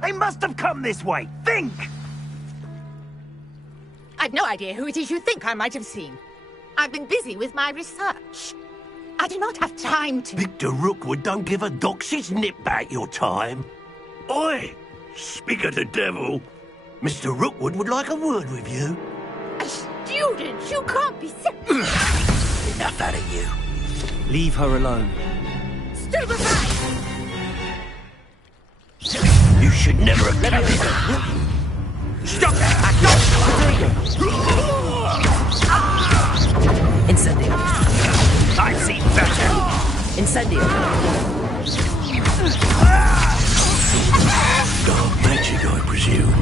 They must have come this way. Think! I've no idea who it is you think I might have seen. I've been busy with my research. I do not have time to... Victor Rookwood don't give a doxy's nip back your time. Oi! Speak of the devil. Mr. Rookwood would like a word with you. A student? You can't be sick. Enough out of you. Leave her alone. Stupefy! You should never have come here. Stop that! Incendio. I've seen better. Incendio. Dark magic, I presume.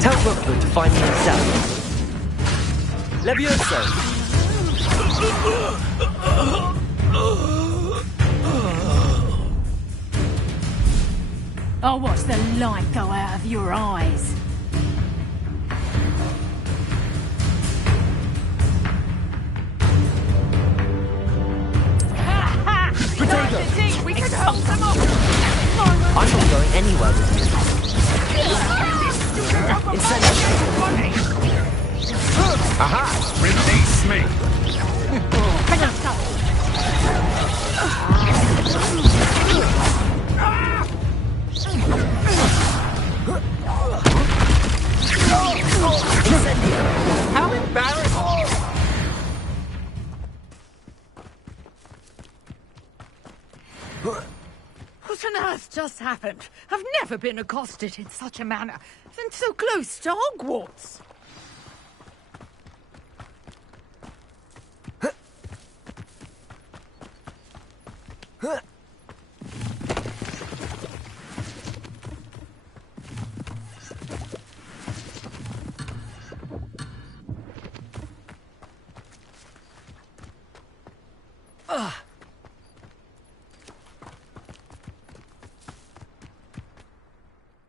Tell Rookwood to find me himself. Levioso. I'll watch the light go out of your eyes. Potato. We could hold them off. I'm not going anywhere with you. Incendio. Aha! Release me! How embarrassing! What on earth just happened? I've never been accosted in such a manner, and so close to Hogwarts.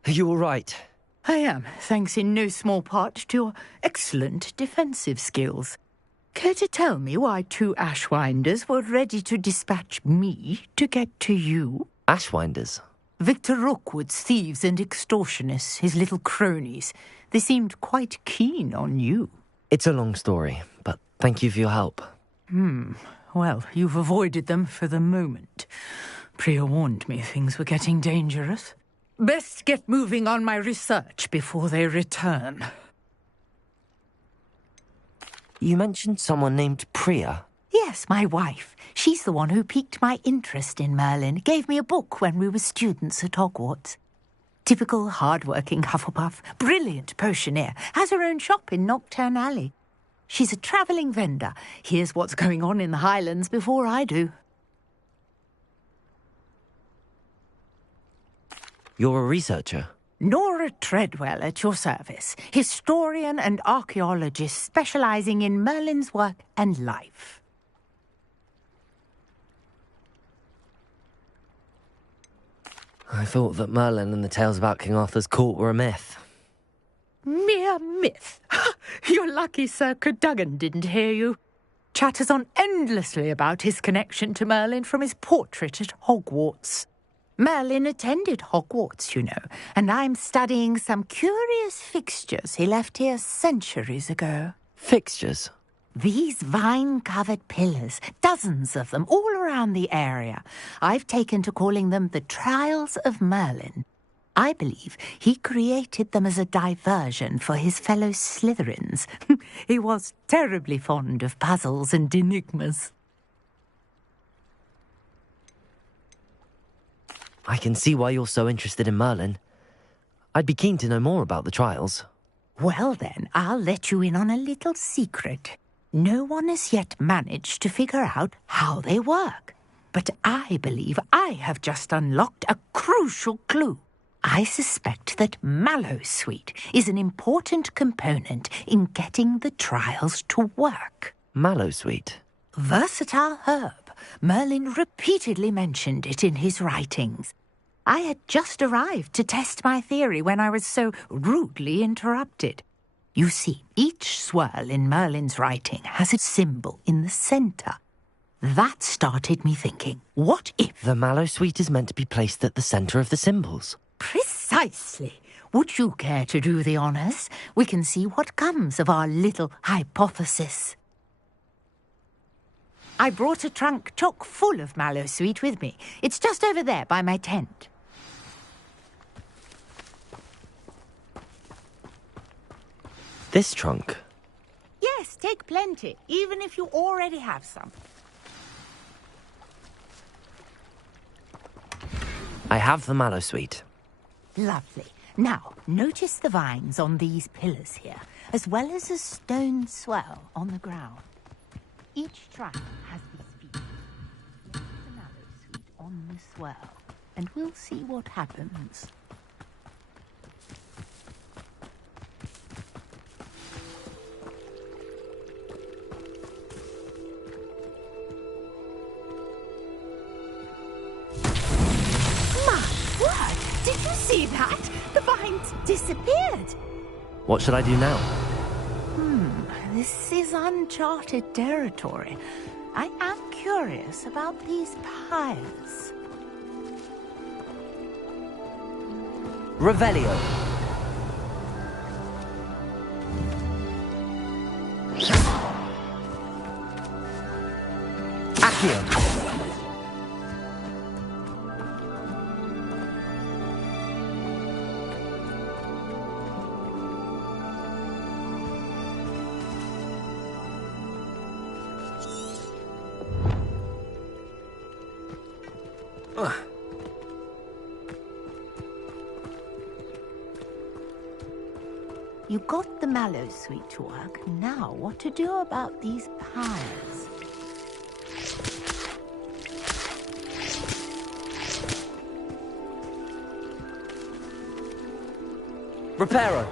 Are you all right? I am, thanks in no small part to your excellent defensive skills. Care to tell me why two Ashwinders were ready to dispatch me to get to you? Ashwinders? Victor Rookwood's thieves and extortionists, his little cronies. They seemed quite keen on you. It's a long story, but thank you for your help. Well, you've avoided them for the moment. Priya warned me things were getting dangerous. Best get moving on my research before they return. You mentioned someone named Priya. Yes, my wife. She's the one who piqued my interest in Merlin. Gave me a book when we were students at Hogwarts. Typical hard-working Hufflepuff. Brilliant potioneer. Has her own shop in Nocturne Alley. She's a travelling vendor. Hears what's going on in the Highlands before I do. You're a researcher? Nora Treadwell at your service. Historian and archaeologist specialising in Merlin's work and life. I thought that Merlin and the tales about King Arthur's court were a myth. Mere myth. You're lucky Sir Cadogan didn't hear you. Chatters on endlessly about his connection to Merlin from his portrait at Hogwarts. Merlin attended Hogwarts, you know, and I'm studying some curious fixtures he left here centuries ago. Fixtures? These vine-covered pillars, dozens of them, all around the area. I've taken to calling them the Trials of Merlin. I believe he created them as a diversion for his fellow Slytherins. He was terribly fond of puzzles and enigmas. I can see why you're so interested in Merlin. I'd be keen to know more about the trials. Well then, I'll let you in on a little secret. No one has yet managed to figure out how they work. But I believe I have just unlocked a crucial clue. I suspect that Mallowsweet is an important component in getting the trials to work. Mallowsweet? Versatile herb. Merlin repeatedly mentioned it in his writings. I had just arrived to test my theory when I was so rudely interrupted. You see, each swirl in Merlin's writing has a symbol in the centre. That started me thinking, what if... The mallowsweet is meant to be placed at the centre of the symbols. Precisely. Would you care to do the honours? We can see what comes of our little hypothesis. I brought a trunk chock full of mallowsweet with me. It's just over there by my tent. This trunk? Yes, take plenty, even if you already have some. I have the mallowsweet. Lovely. Now, notice the vines on these pillars here, as well as a stone swell on the ground. Each trunk has these feet. Place the mallowsweet on the swell, and we'll see what happens. Did you see that? The vines disappeared. What should I do now? This is uncharted territory. I am curious about these pyres. Revelio. Accio. You got the mallowsweet to work. Now, what to do about these pyres? Reparo.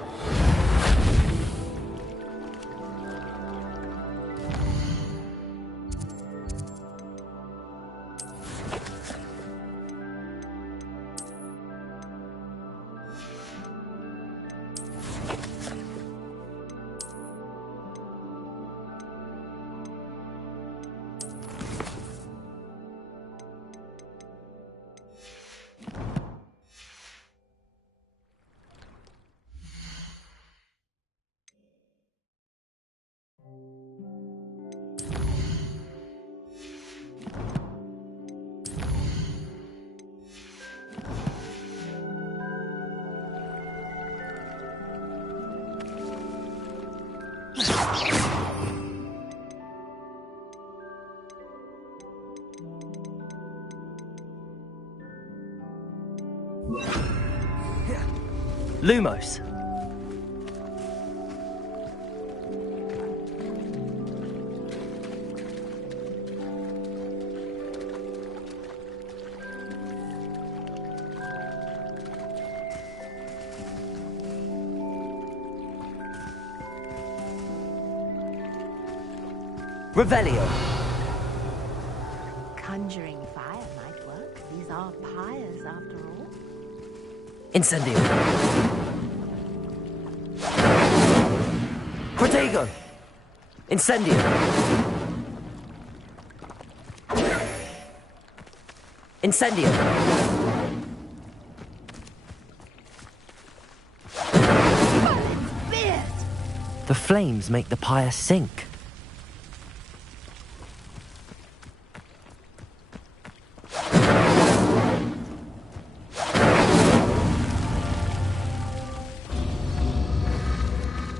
Lumos. Revelio. Conjuring fire might work. These are pyres, after all. Incendio. Protego. Incendio. Incendio. The flames make the pyre sink.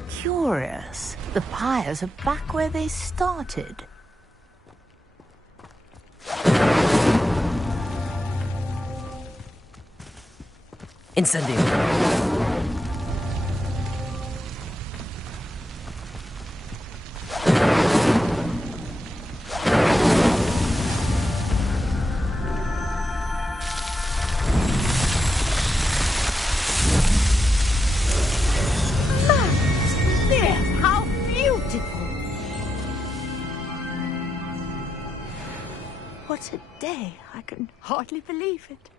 Curious. The pyres are back where they started. Incendio. What a day. I can hardly believe it.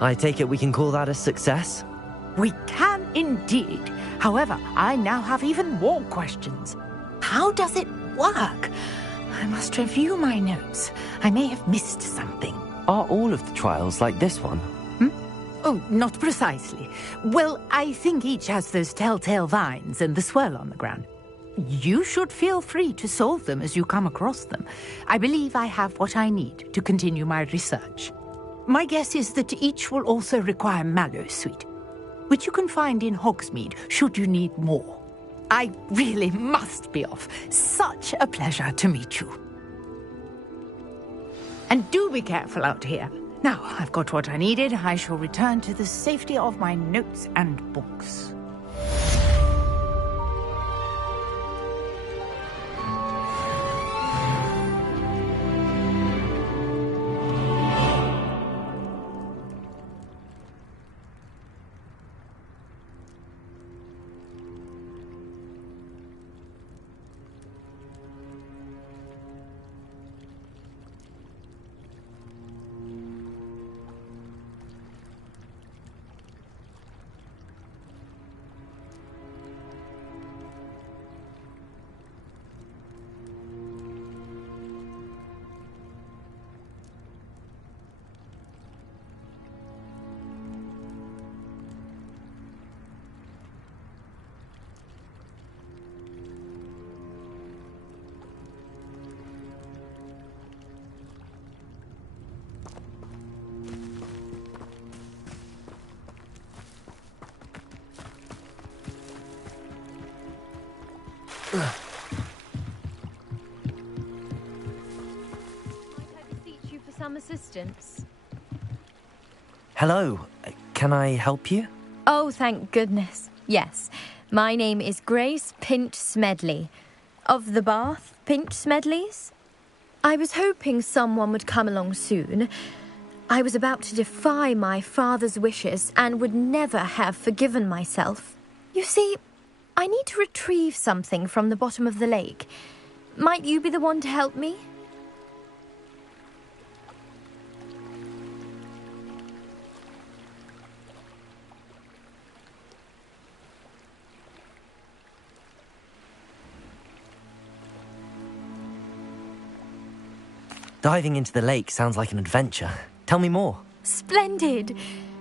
I take it we can call that a success? We can indeed. However, I now have even more questions. How does it work? I must review my notes. I may have missed something. Are all of the trials like this one? Oh, not precisely. Well, I think each has those telltale vines and the swirl on the ground. You should feel free to solve them as you come across them. I believe I have what I need to continue my research. My guess is that each will also require mallow sweet, which you can find in Hogsmeade should you need more. I really must be off. Such a pleasure to meet you. And do be careful out here. Now, I've got what I needed. I shall return to the safety of my notes and books. Some assistance. Hello, can I help you? Oh, thank goodness. Yes, my name is Grace Pinch Smedley, of the Bath Pinch Smedleys. I was hoping someone would come along soon. I was about to defy my father's wishes and would never have forgiven myself. You see, I need to retrieve something from the bottom of the lake. Might you be the one to help me? Diving into the lake sounds like an adventure. Tell me more. Splendid!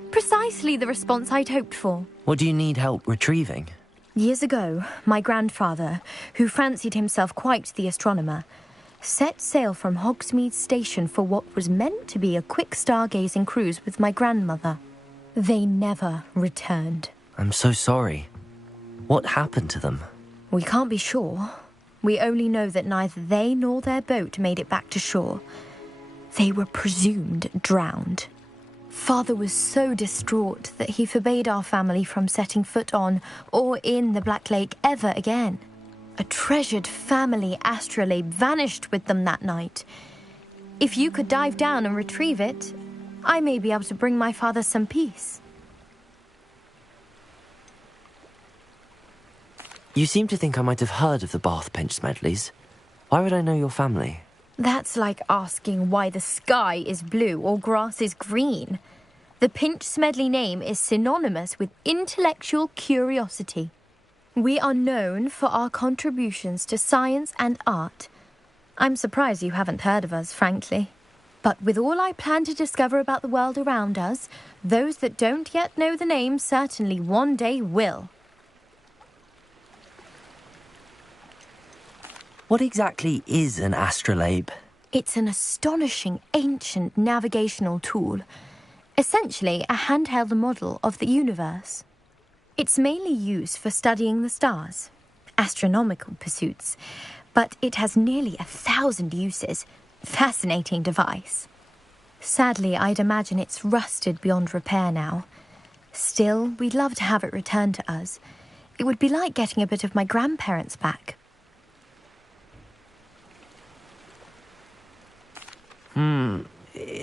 Precisely the response I'd hoped for. What do you need help retrieving? Years ago, my grandfather, who fancied himself quite the astronomer, set sail from Hogsmeade Station for what was meant to be a quick stargazing cruise with my grandmother. They never returned. I'm so sorry. What happened to them? We can't be sure. We only know that neither they nor their boat made it back to shore. They were presumed drowned. Father was so distraught that he forbade our family from setting foot on or in the Black Lake ever again. A treasured family astrolabe vanished with them that night. If you could dive down and retrieve it, I may be able to bring my father some peace. You seem to think I might have heard of the Bath Pinch Smedleys. Why would I know your family? That's like asking why the sky is blue or grass is green. The Pinch Smedley name is synonymous with intellectual curiosity. We are known for our contributions to science and art. I'm surprised you haven't heard of us, frankly. But with all I plan to discover about the world around us, those that don't yet know the name certainly one day will. What exactly is an astrolabe? It's an astonishing ancient navigational tool. Essentially a handheld model of the universe. It's mainly used for studying the stars, astronomical pursuits, but it has nearly 1,000 uses. Fascinating device. Sadly, I'd imagine it's rusted beyond repair now. Still, we'd love to have it returned to us. It would be like getting a bit of my grandparents back.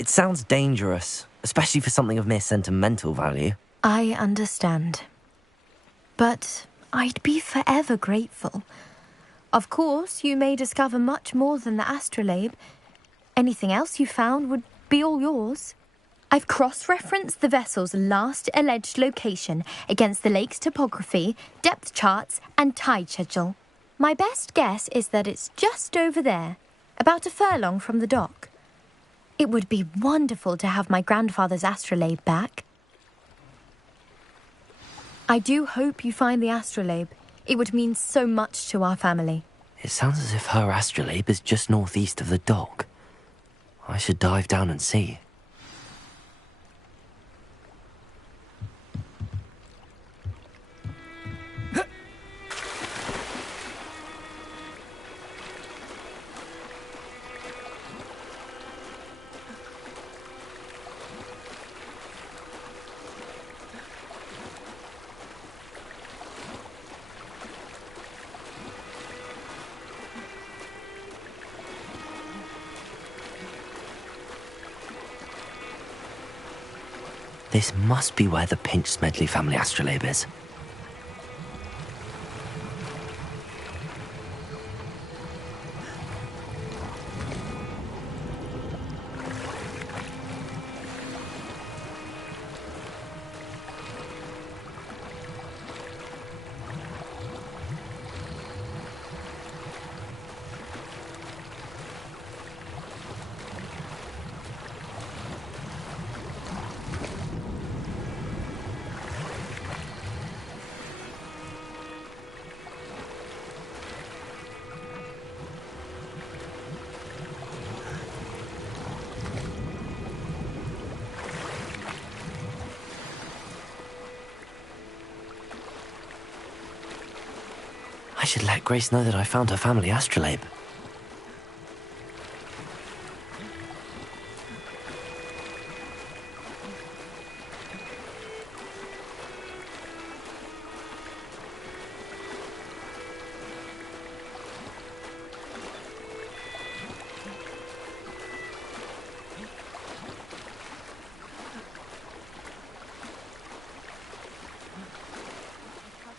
It sounds dangerous, especially for something of mere sentimental value. I understand. But I'd be forever grateful. Of course, you may discover much more than the astrolabe. Anything else you found would be all yours. I've cross-referenced the vessel's last alleged location against the lake's topography, depth charts, and tide schedule. My best guess is that it's just over there, about a furlong from the dock. It would be wonderful to have my grandfather's astrolabe back. I do hope you find the astrolabe. It would mean so much to our family. It sounds as if her astrolabe is just northeast of the dock. I should dive down and see. This must be where the Pinch Smedley family astrolabe is. I should let Grace know that I found her family astrolabe.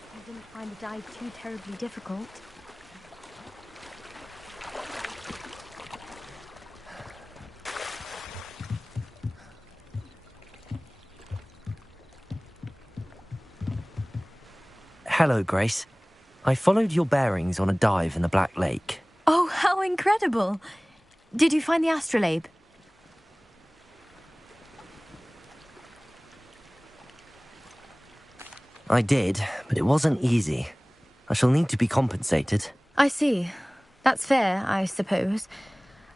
I didn't find the dive too terribly difficult. Hello, Grace. I followed your bearings on a dive in the Black Lake. Oh, how incredible! Did you find the astrolabe? I did, but it wasn't easy. I shall need to be compensated. I see. That's fair, I suppose.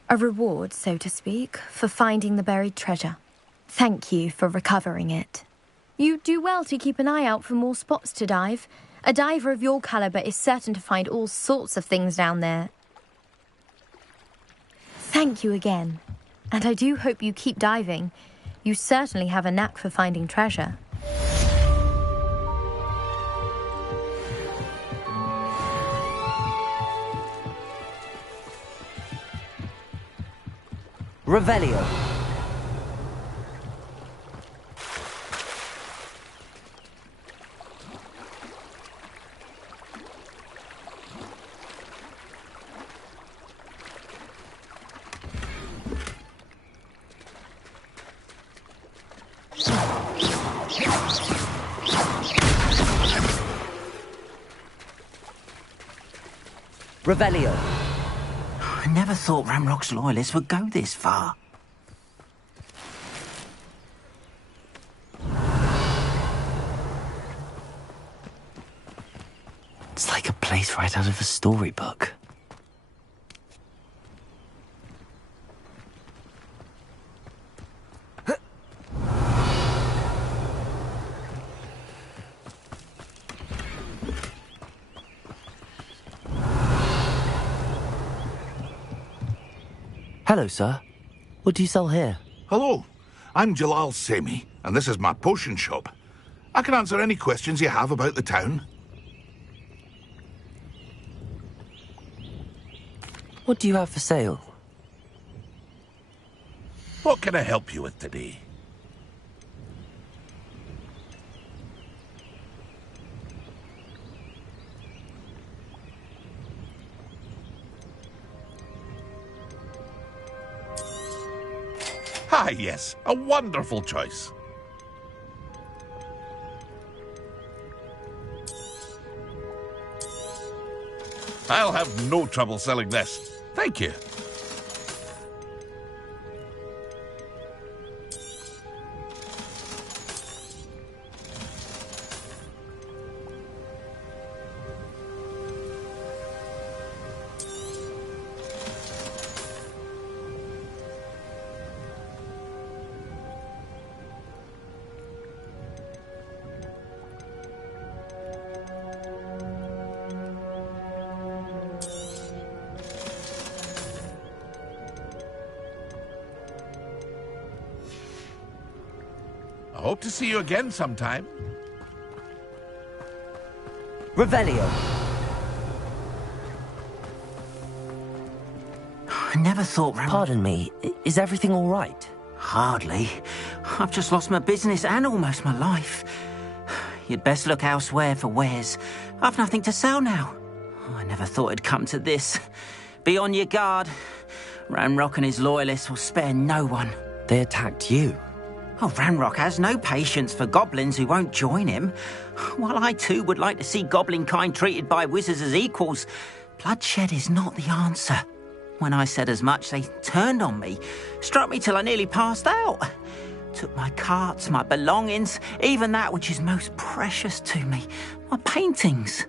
A reward, so to speak, for finding the buried treasure. Thank you for recovering it. You do well to keep an eye out for more spots to dive. A diver of your caliber is certain to find all sorts of things down there. Thank you again. And I do hope you keep diving. You certainly have a knack for finding treasure. Revelio. Revelio. I never thought Ramrock's loyalists would go this far. It's like a place right out of a storybook. Hello, sir. What do you sell here? Hello, I'm Jalal Semi, and this is my potion shop. I can answer any questions you have about the town. What do you have for sale? What can I help you with today? Ah, yes, a wonderful choice. I'll have no trouble selling this. Thank you. I hope to see you again sometime. Revelio. I never thought Pardon me, is everything all right? Hardly. I've just lost my business and almost my life. You'd best look elsewhere for wares. I've nothing to sell now. I never thought it'd come to this. Be on your guard. Ranrock and his loyalists will spare no one. They attacked you. Oh, Ranrock has no patience for goblins who won't join him. While I too would like to see goblin kind treated by wizards as equals, bloodshed is not the answer. When I said as much, they turned on me, struck me till I nearly passed out. Took my carts, my belongings, even that which is most precious to me, my paintings.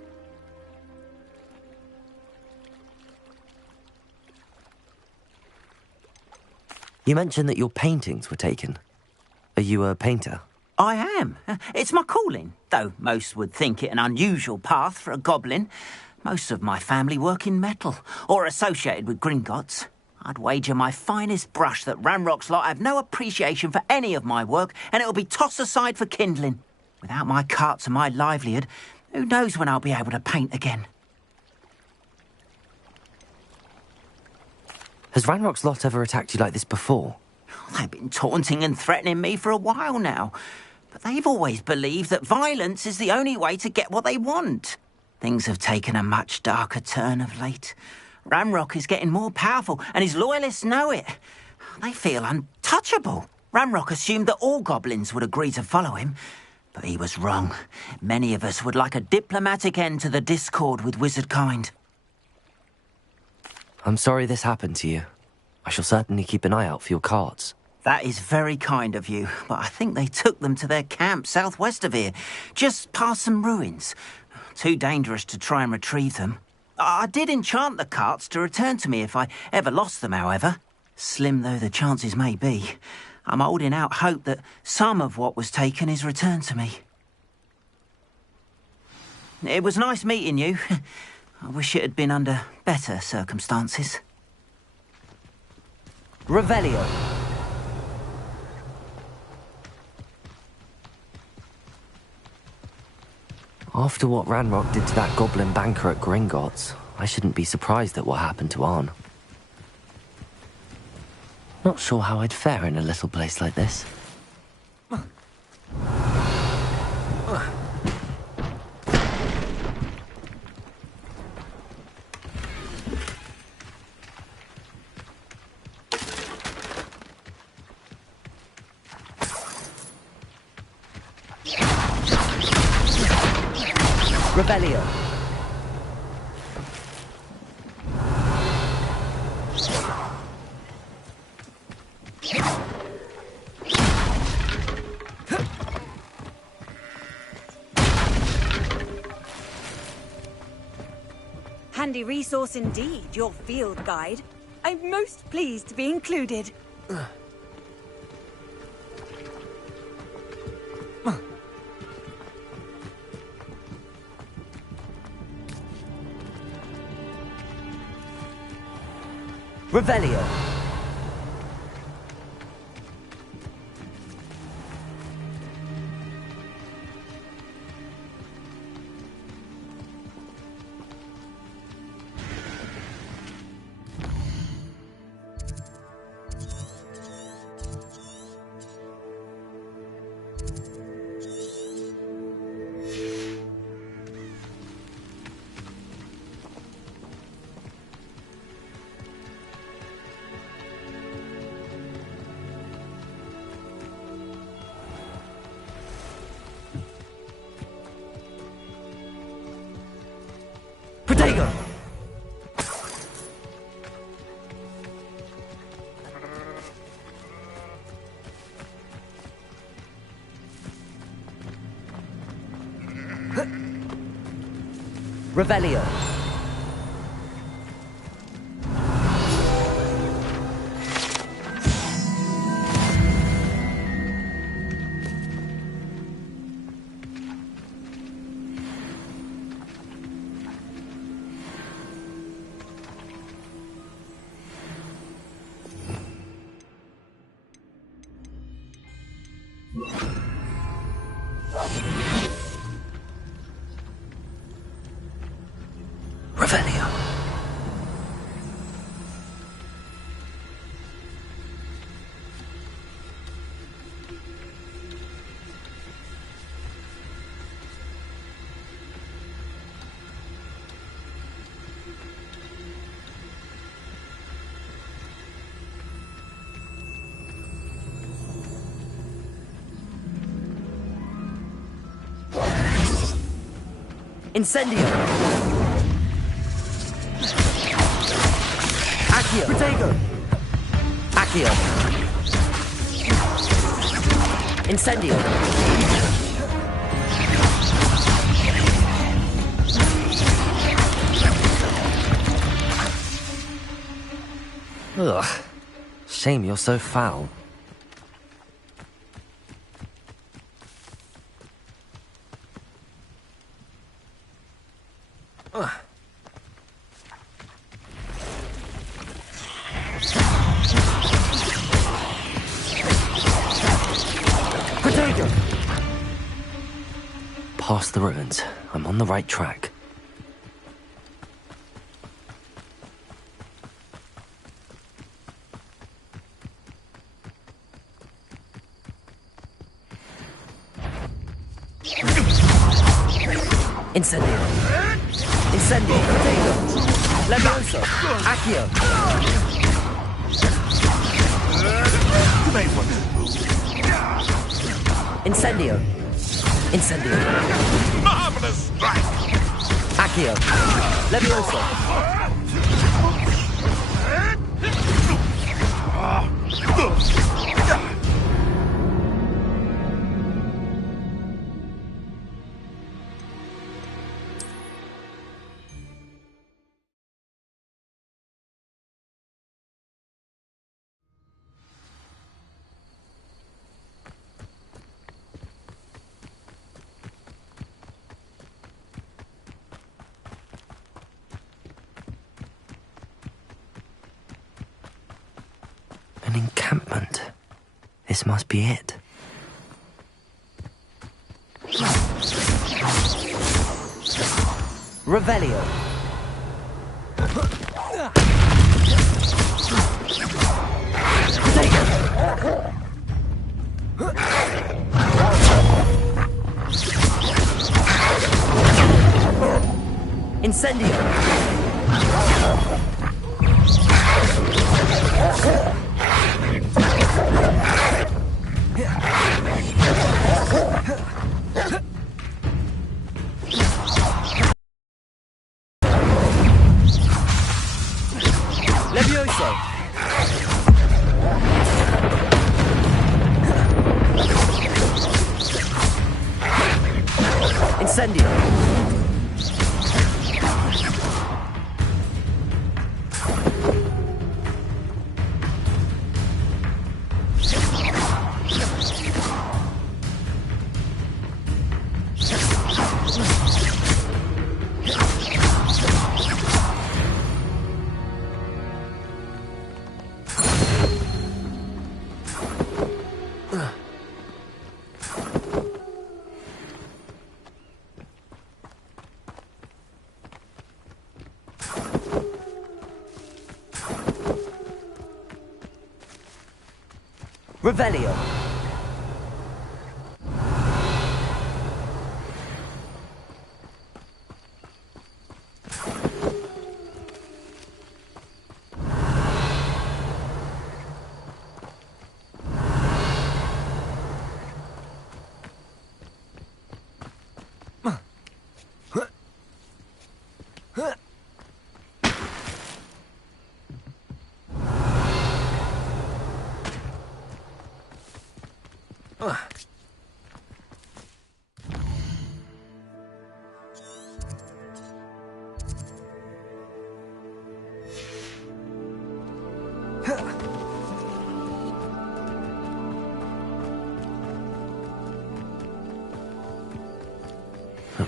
You mentioned that your paintings were taken. Are you a painter? I am. It's my calling, though most would think it an unusual path for a goblin. Most of my family work in metal, or associated with Gringotts. I'd wager my finest brush that Ranrock's lot have no appreciation for any of my work, and it'll be tossed aside for kindling. Without my carts and my livelihood, who knows when I'll be able to paint again? Has Ranrock's lot ever attacked you like this before? They've been taunting and threatening me for a while now, but they've always believed that violence is the only way to get what they want. Things have taken a much darker turn of late. Ranrock is getting more powerful, and his loyalists know it. They feel untouchable. Ranrock assumed that all goblins would agree to follow him, but he was wrong. Many of us would like a diplomatic end to the discord with wizard kind. I'm sorry this happened to you. I shall certainly keep an eye out for your carts. That is very kind of you, but I think they took them to their camp southwest of here, just past some ruins. Too dangerous to try and retrieve them. I did enchant the carts to return to me if I ever lost them, however. Slim though the chances may be, I'm holding out hope that some of what was taken is returned to me. It was nice meeting you. I wish it had been under better circumstances. Revelio. After what Ranrock did to that goblin banker at Gringotts, I shouldn't be surprised at what happened to Arn. Not sure how I'd fare in a little place like this. Revelio. Handy resource indeed, your field guide. I'm most pleased to be included. Revelio. Revelio. Revelio. Incendio. Accio. Protego. Accio. Incendio. Ugh. Shame you're so foul. Past the ruins. I'm on the right track. Incendio. Incendio. Protego. Levioso. Accio. You may want to move. Incendio. Incendio. Marvelous strike! Accio. Levioso. An encampment. This must be it. Revelio. Incendio. Levioso. Incendio. Revelio.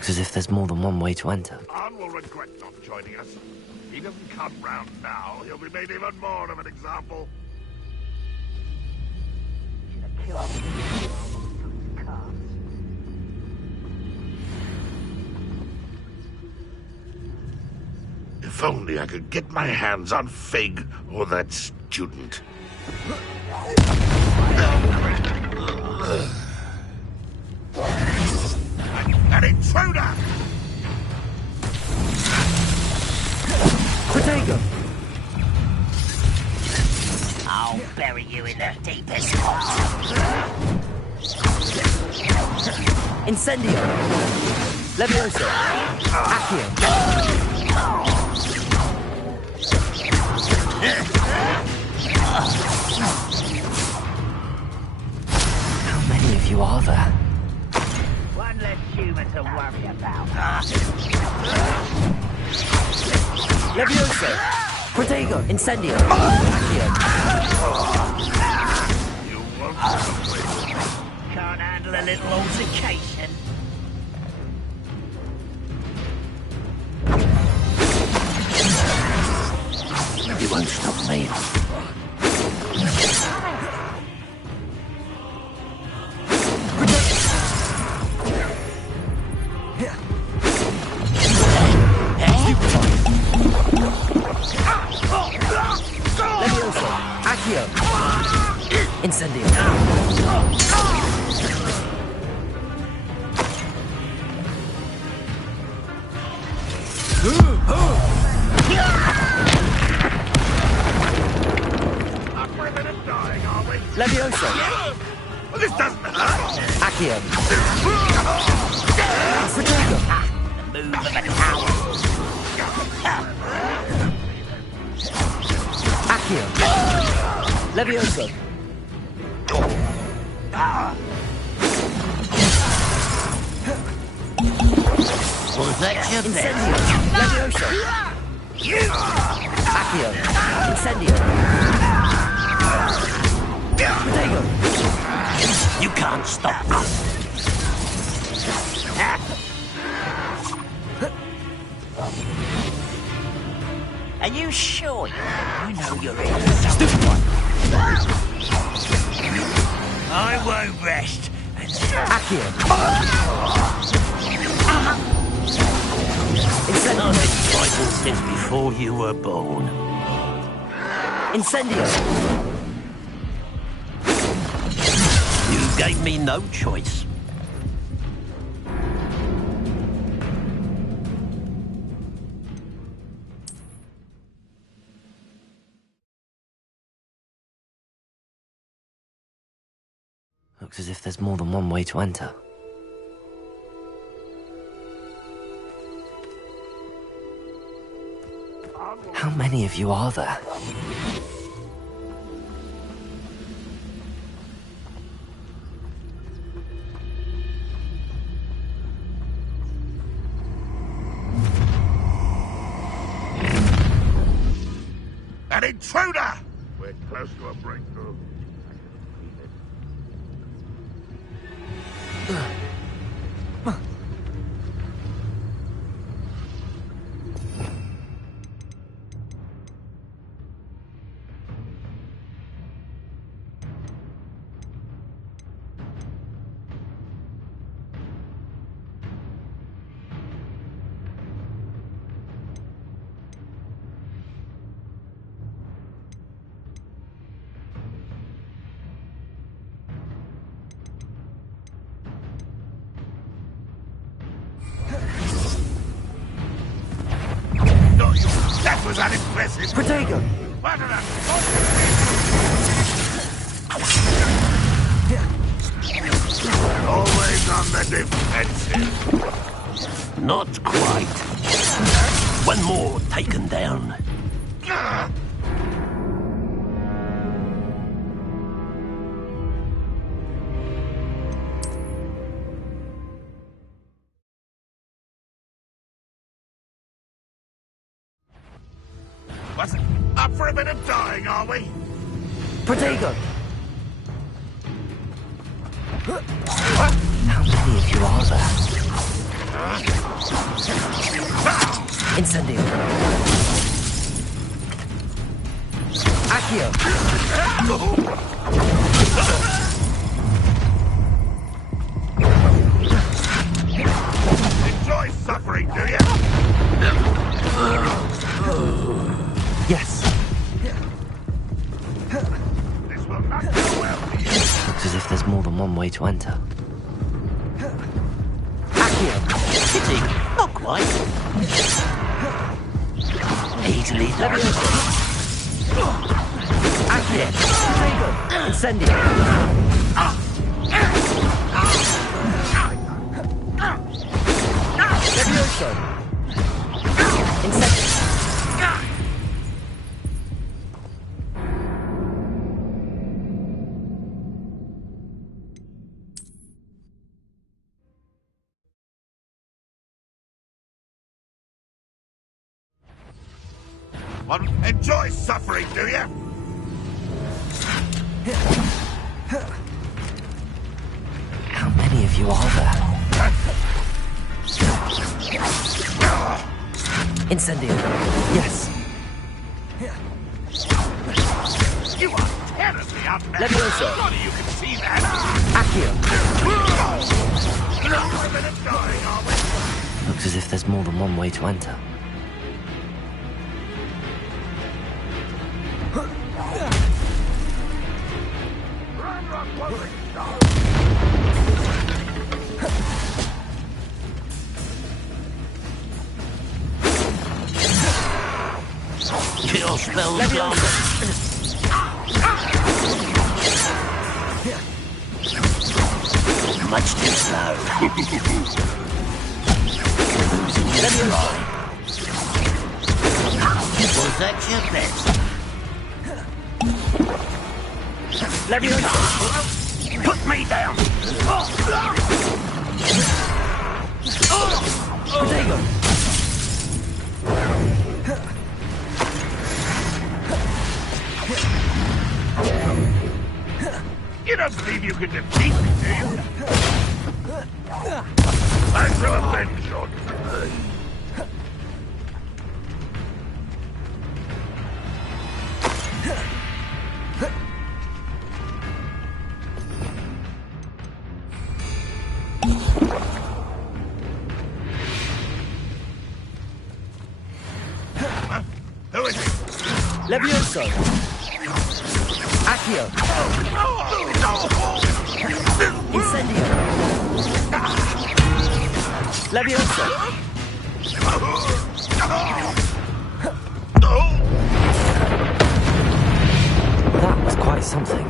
Looks as if there's more than one way to enter. Arn will regret not joining us. If he doesn't come round now, he'll be made even more of an example. If only I could get my hands on Fig or that student. An intruder! Protego! I'll bury you in the deepest hole. Incendio! Levioso! Accio! How many of you are there? One less human to worry about. Levioso! Protego! Incendio! Accio! You won't. Can't handle a little altercation. You won't stop me. Levioso! Accio! Incendio! Levioso! Well, this doesn't hurt. Accio! Protego! The move of a coward. Accio! Levioso! Was that your best? Incendio! Levioso! Accio! Incendio! Protego! You can't stop us. Are you sure? I know you're in. Stupid one! I won't rest. Accio! I've Incendio! been fighting since before you were born. Incendio! You gave me no choice. Looks as if there's more than one way to enter. How many of you are there? An intruder! We're close to a breakthrough. That was unimpressive. Protego! What an Always on the defensive. Not quite. One more taken down. What's it? Up for a bit of dying, are we? Protego! How many of you are there? Incendio. Accio. Enjoy suffering, do you? Yes. This will not go well for you. Looks as if there's more than one way to enter. Accio. Kitty. Not quite. Easily done. Accio. Incendio. Levioso. Incendio. Enjoy suffering, do you? How many of you are there? Incendio. Yes. You are terribly outmatched. Levioso. None of you can see that. Accio. Not a minute dying, are we? Looks as if there's more than one way to enter. Kill spell much too slow. Was that your best? Put me down! Protego. You don't believe you can defeat me, do you? I shall avenge your death. Who is it? Levioso. Accio. Incendio. Levioso. That was quite something.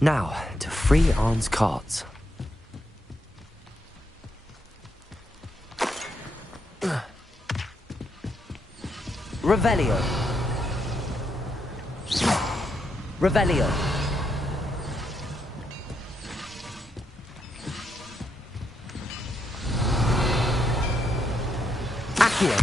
Now, to free Arn's cards. Revelio. Revelio. Accio.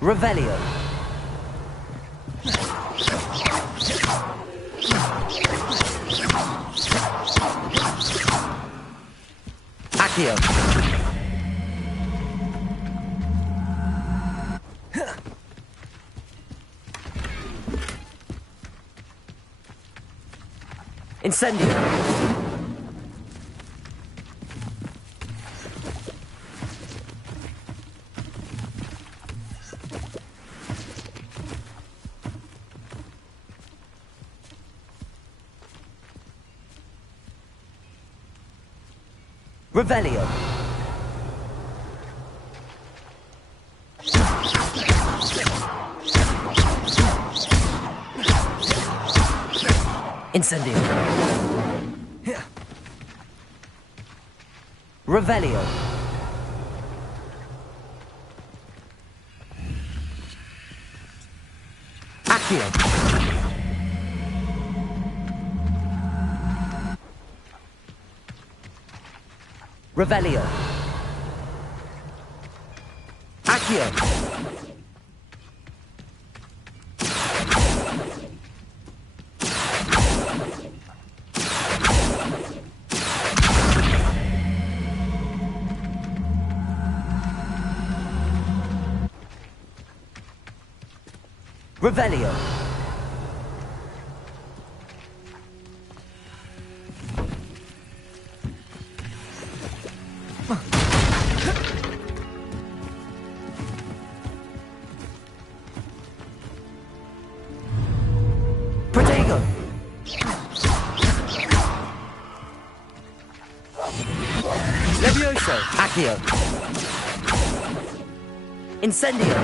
Revelio. Accio. Incendio. Revelio. Incendio. Revelio. Accio. Revelio. Accio. Revelio. Protego. Levioso. Accio. Incendio.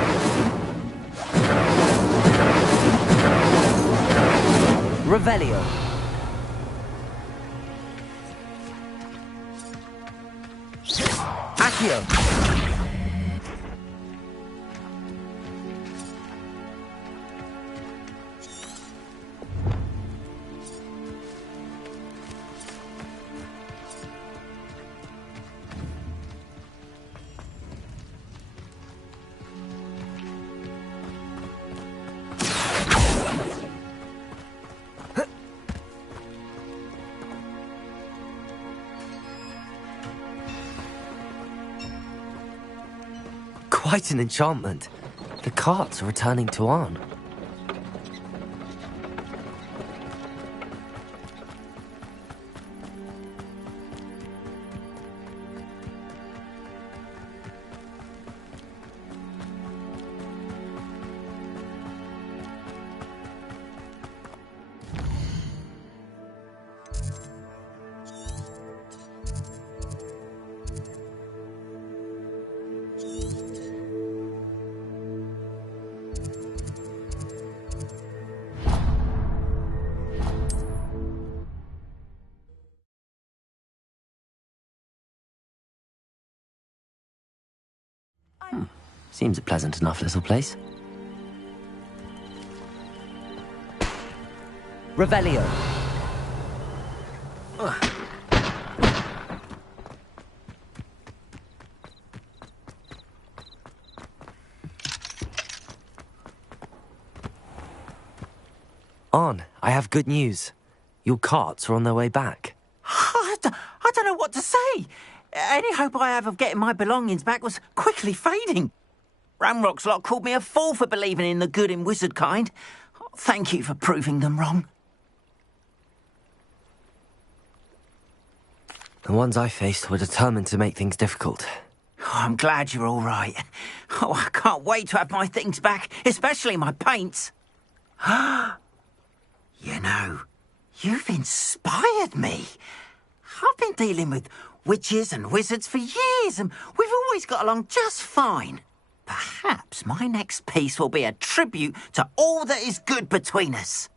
Revelio. Accio. Quite an enchantment. The carts are returning to Arn. Seems a pleasant enough little place. Revelio. Arn, I have good news. Your carts are on their way back. I don't know what to say. Any hope I have of getting my belongings back was quickly fading. Ramrock's lot called me a fool for believing in the good in wizard kind. Thank you for proving them wrong. The ones I faced were determined to make things difficult. Oh, I'm glad you're all right. Oh, I can't wait to have my things back, especially my paints. You know, you've inspired me. I've been dealing with witches and wizards for years, and we've always got along just fine. Perhaps my next piece will be a tribute to all that is good between us.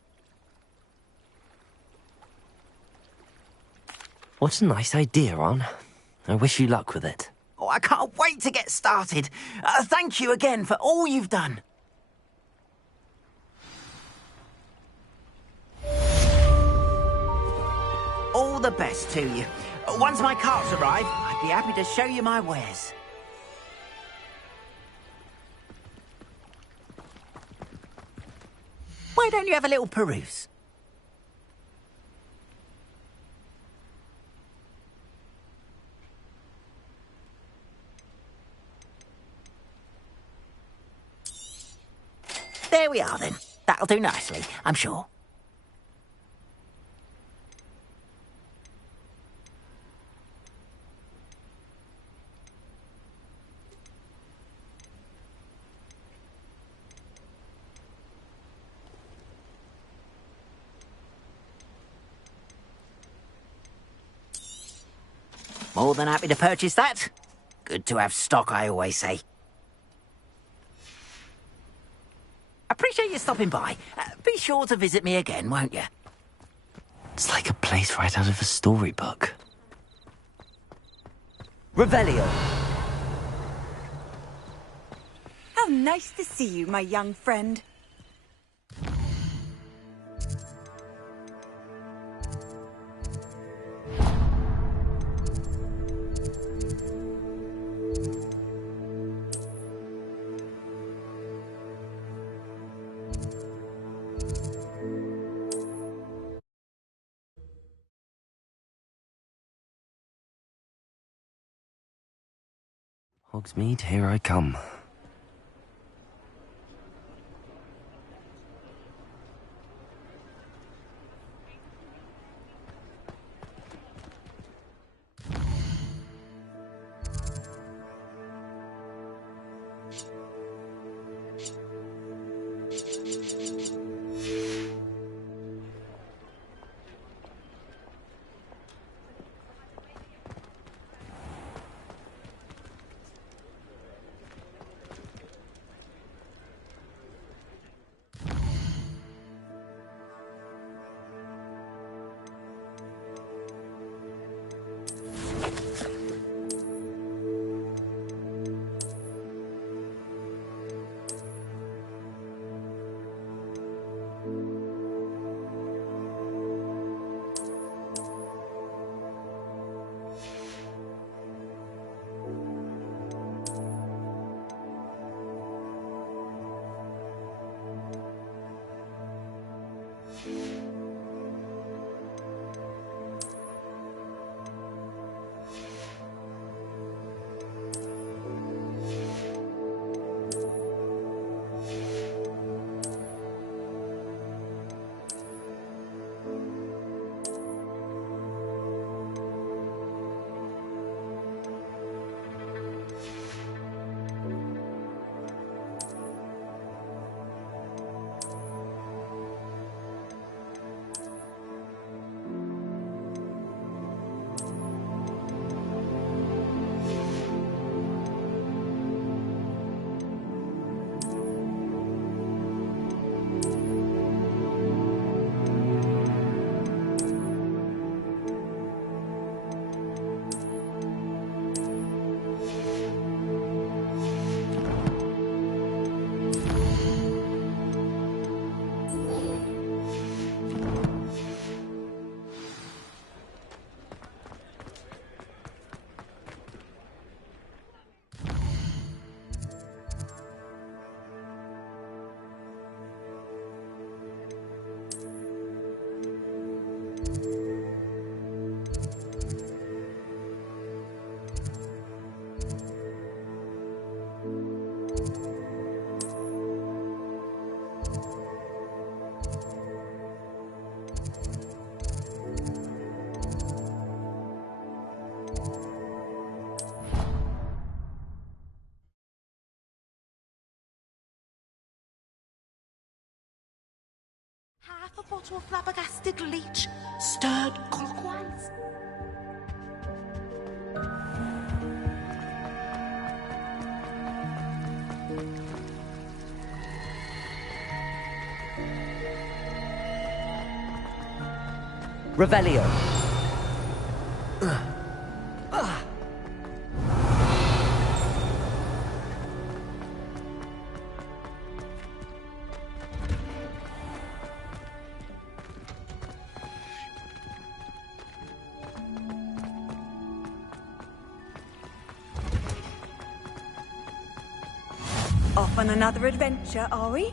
What a nice idea, Arn. I wish you luck with it. Oh, I can't wait to get started. Thank you again for all you've done. All the best to you. Once my carts arrive, I'd be happy to show you my wares. Why don't you have a little peruse? There we are, then. That'll do nicely, I'm sure. More than happy to purchase that. Good to have stock, I always say. Appreciate you stopping by. Be sure to visit me again, won't you? It's like a place right out of a storybook. Revelio. How nice to see you, my young friend. Hogsmeade, here I come. Half a bottle of flabbergasted leech, stirred clockwise. Revelio. Off on another adventure, are we?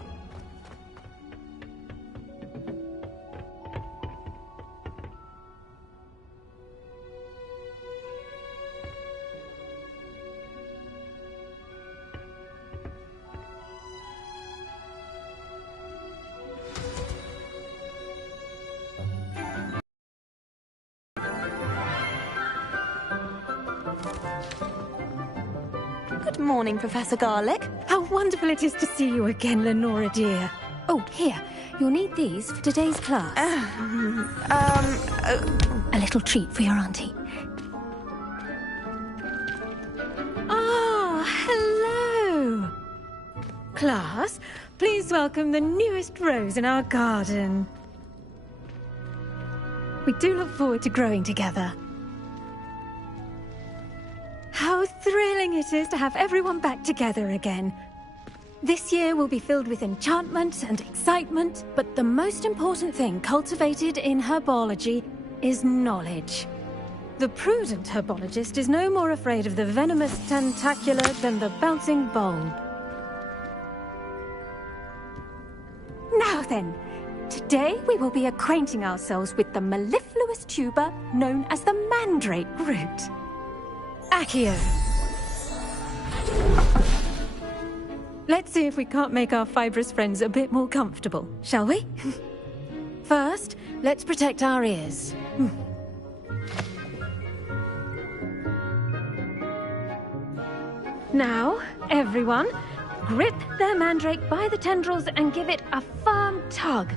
Good morning, Professor Garlic. How wonderful it is to see you again, Lenora dear. Oh, here. You'll need these for today's class. A little treat for your auntie. Ah, hello. Class, please welcome the newest rose in our garden. We do look forward to growing together. How thrilling it is to have everyone back together again. This year will be filled with enchantment and excitement, but the most important thing cultivated in herbology is knowledge. The prudent herbologist is no more afraid of the venomous tentacula than the bouncing bulb. Now then, today we will be acquainting ourselves with the mellifluous tuber known as the mandrake root. Accio. Let's see if we can't make our fibrous friends a bit more comfortable, shall we? First, let's protect our ears. Now, everyone, grip their mandrake by the tendrils and give it a firm tug.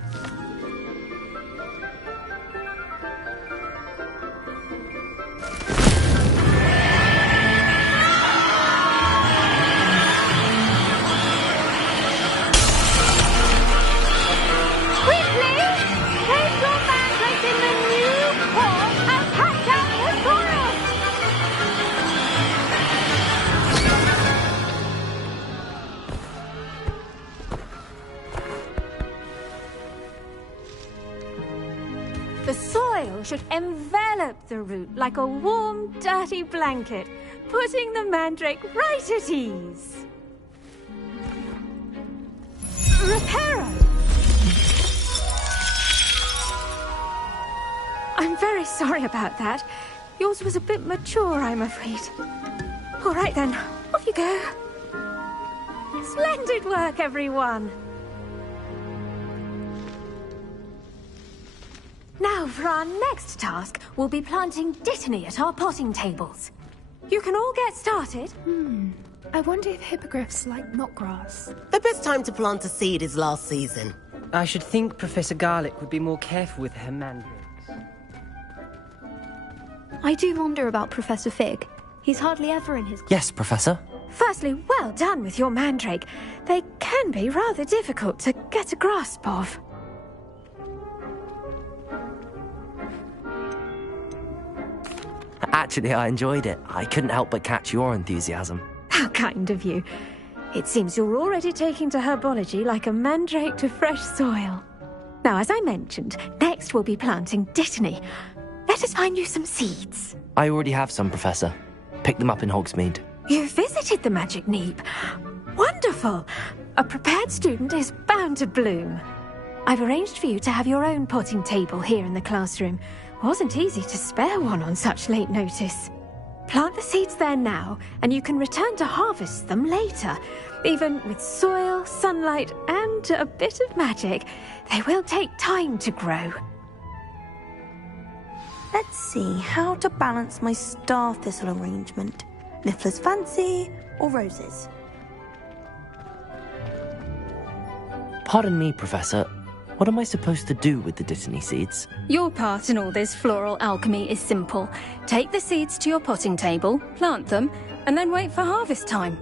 The soil should envelop the root like a warm, dirty blanket, putting the mandrake right at ease. Reparo! I'm very sorry about that. Yours was a bit mature, I'm afraid. All right then, off you go. Splendid work, everyone. Now, for our next task, we'll be planting dittany at our potting tables. You can all get started. I wonder if hippogriffs like knotgrass. The best time to plant a seed is last season. I should think Professor Garlick would be more careful with her mandrakes. I do wonder about Professor Fig. He's hardly ever in his... Yes, Professor. Firstly, well done with your mandrake. They can be rather difficult to get a grasp of. Actually, I enjoyed it. I couldn't help but catch your enthusiasm. How kind of you. It seems you're already taking to herbology like a mandrake to fresh soil. Now, as I mentioned, next we'll be planting dittany. Let us find you some seeds. I already have some, Professor. Picked them up in Hogsmeade. You visited the Magic Neep. Wonderful! A prepared student is bound to bloom. I've arranged for you to have your own potting table here in the classroom. Wasn't easy to spare one on such late notice. Plant the seeds there now, and you can return to harvest them later. Even with soil, sunlight, and a bit of magic, they will take time to grow. Let's see how to balance my star thistle arrangement. Niffler's Fancy or roses? Pardon me, Professor. What am I supposed to do with the dittany seeds? Your part in all this floral alchemy is simple. Take the seeds to your potting table, plant them, and then wait for harvest time.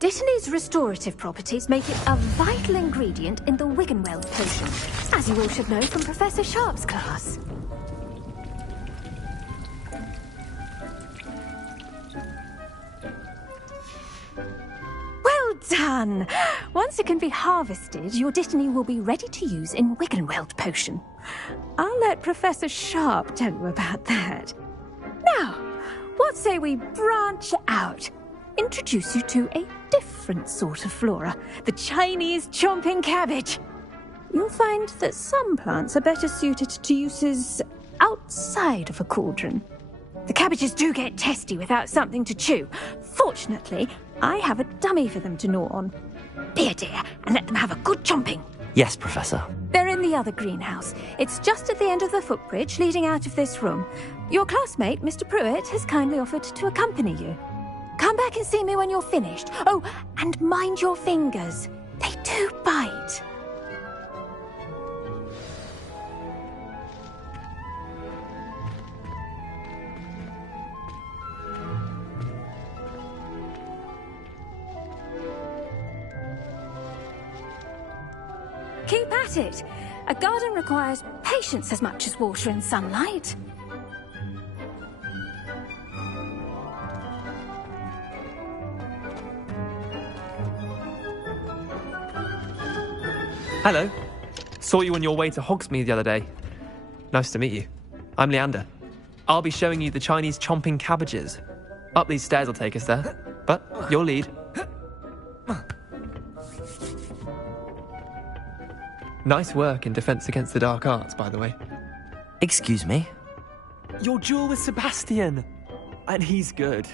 Dittany's restorative properties make it a vital ingredient in the Wiggenweld potion, as you all should know from Professor Sharp's class. Well done! Once it can be harvested, your dittany will be ready to use in Wiggenweld potion. I'll let Professor Sharp tell you about that. Now, what say we branch out? Introduce you to a different sort of flora, the Chinese chomping cabbage. You'll find that some plants are better suited to uses outside of a cauldron. The cabbages do get testy without something to chew. Fortunately, I have a dummy for them to gnaw on. Be a dear and let them have a good chomping. Yes, Professor. They're in the other greenhouse. It's just at the end of the footbridge leading out of this room. Your classmate, Mr. Pruitt, has kindly offered to accompany you. Come back and see me when you're finished. Oh, and mind your fingers. They do bite. Keep at it. A garden requires patience as much as water and sunlight. Hello. Saw you on your way to Hogsmeade the other day. Nice to meet you. I'm Leander. I'll be showing you the Chinese chomping cabbages. Up these stairs will take us there. But your lead. Nice work in Defense Against the Dark Arts, by the way. Excuse me? Your duel with Sebastian! And he's good.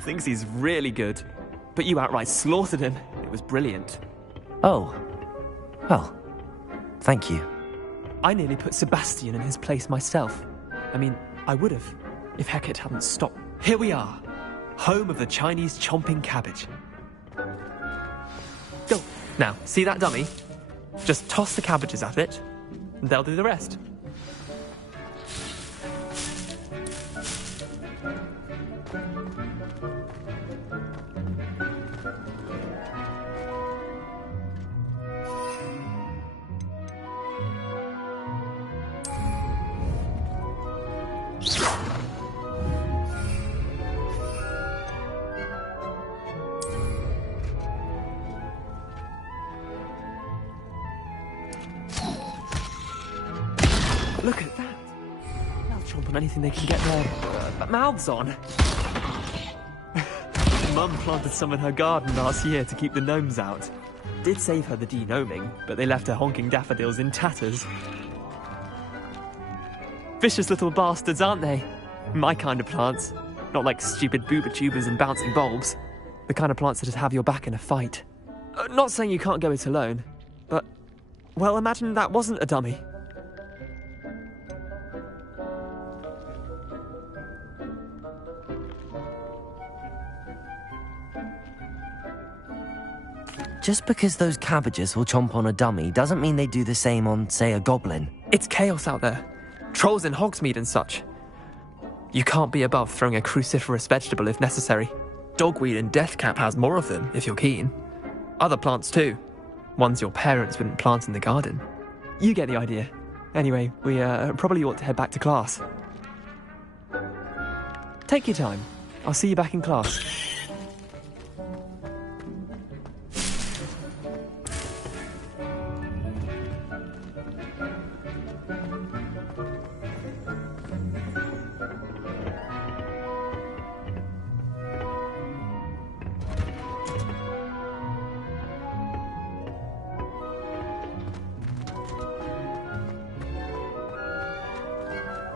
Thinks he's really good. But you outright slaughtered him. It was brilliant. Oh. Well, thank you. I nearly put Sebastian in his place myself. I mean, I would have, if Hecate hadn't stopped. Here we are, home of the Chinese chomping cabbage. Go. Now, see that dummy? Just toss the cabbages at it, and they'll do the rest. Look at that. They'll chomp on anything they can get their mouths on. Mum planted some in her garden last year to keep the gnomes out. Did save her the de-gnoming, but they left her honking daffodils in tatters. Vicious little bastards, aren't they? My kind of plants. Not like stupid booba tubers and bouncing bulbs. The kind of plants that'd have your back in a fight. Not saying you can't go it alone, but, well, imagine that wasn't a dummy. Just because those cabbages will chomp on a dummy doesn't mean they do the same on, say, a goblin. It's chaos out there. Trolls in Hogsmeade and such. You can't be above throwing a cruciferous vegetable if necessary. Dogweed and deathcap has more of them, if you're keen. Other plants too. Ones your parents wouldn't plant in the garden. You get the idea. Anyway, we probably ought to head back to class. Take your time. I'll see you back in class.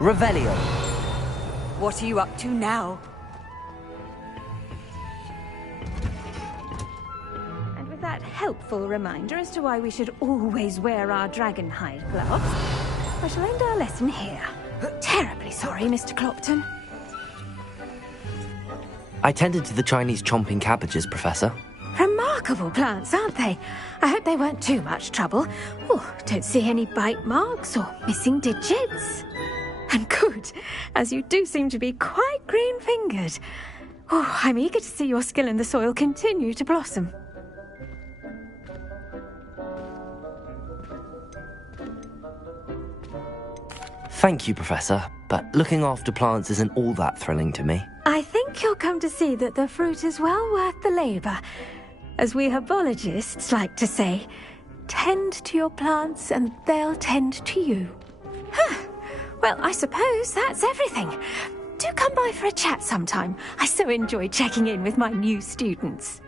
Revelio. What are you up to now? And with that helpful reminder as to why we should always wear our dragon hide gloves, I shall end our lesson here. Terribly sorry, Mr. Clopton. I tended to the Chinese chomping cabbages, Professor. Remarkable plants, aren't they? I hope they weren't too much trouble. Oh, don't see any bite marks or missing digits. And good, as you do seem to be quite green-fingered. Oh, I'm eager to see your skill in the soil continue to blossom. Thank you, Professor, but looking after plants isn't all that thrilling to me. I think you'll come to see that the fruit is well worth the labour. As we herbologists like to say, tend to your plants and they'll tend to you. Well, I suppose that's everything. Do come by for a chat sometime. I so enjoy checking in with my new students.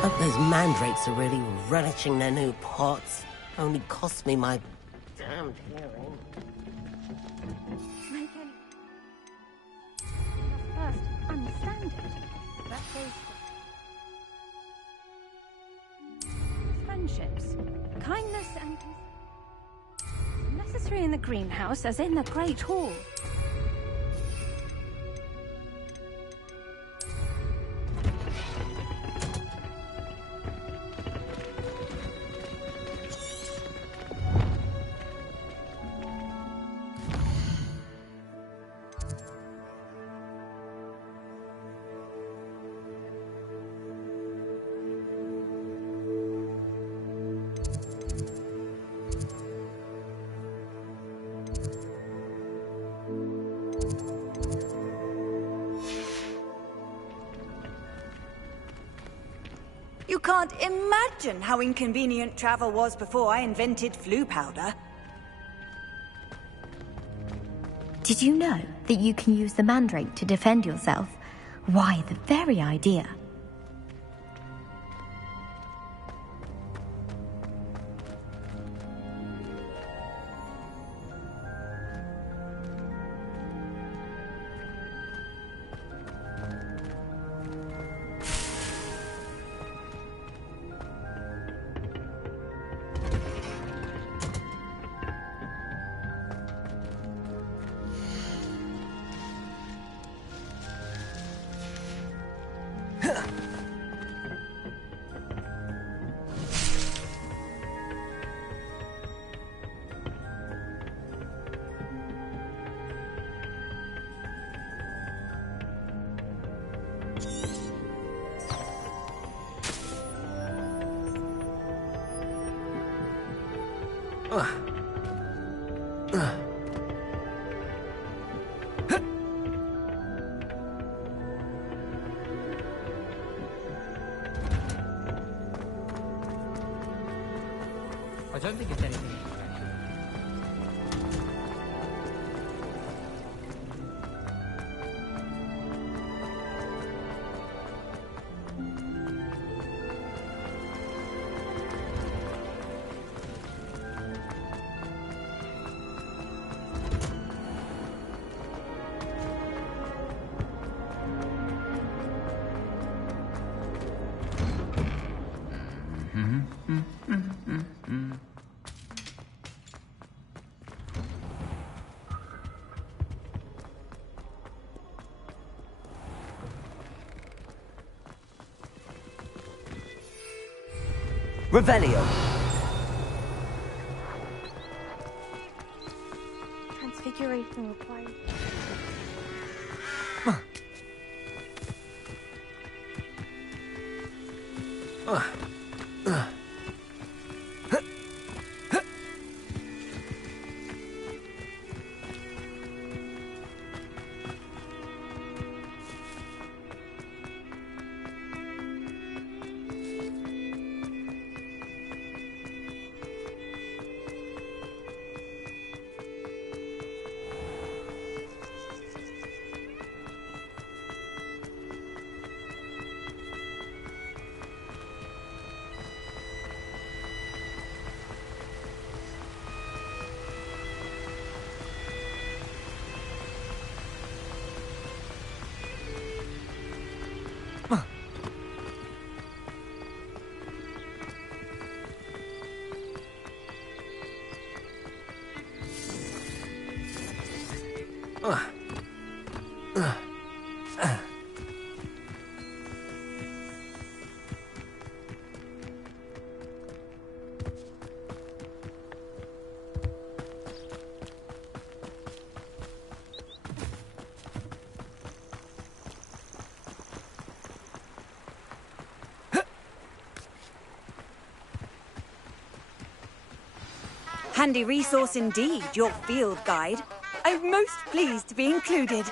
Hope those mandrakes are really relishing their new pots. Only cost me my damned hearing. First, understand it. That goes friendships, kindness and necessary in the greenhouse as in the Great Hall. You can't imagine how inconvenient travel was before I invented flu powder. Did you know that you can use the mandrake to defend yourself? Why, the very idea. I don't think it's anything. Revelio. Transfiguration required. Handy resource indeed, your field guide. I'm most pleased to be included.